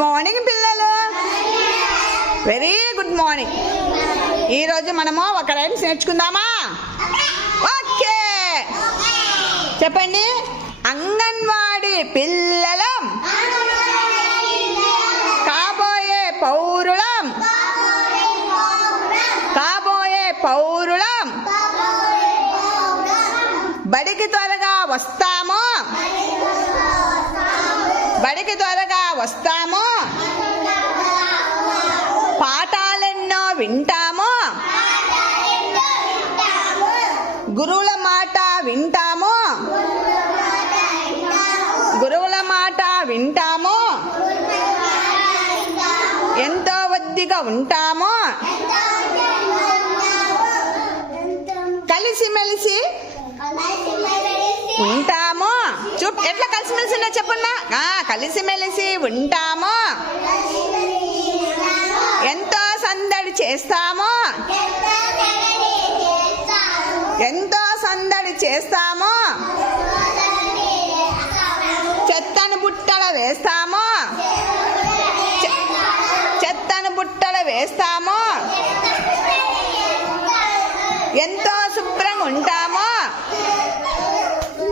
Morning పిల్లలు. Very good morning. ఈరోజు మనము ఒక రైమ్స్ నేర్చుకుందామా? ఓకే, చెప్పండి. అంగన్వాడీ పిల్లలం, కాబోయే పౌరులం, కాబోయే పౌరులం, బడికి త్వరగా వస్తాము, బడికి త్వరగా వస్తాము, పాఠాలెన్నో వింటాము, గురువుల మాట వింటాము, గురువుల మాట వింటాము, ఎంతో వద్దిగా ఉంటాము, కలిసిమెలిసి ఉంటాము. ఎట్లా కలిసిమెలిసి ఉన్నా చెప్పన్నా? కలిసిమెలిసి ఉంటాము, ఎంతో సందడి చేస్తాము, ఎంతో సందడి చేస్తాము, చెత్తను బుట్టలు వేస్తాము, చెత్తను బుట్టలు వేస్తాము, ఎంతో శుభ్రంగా ఉంటాము,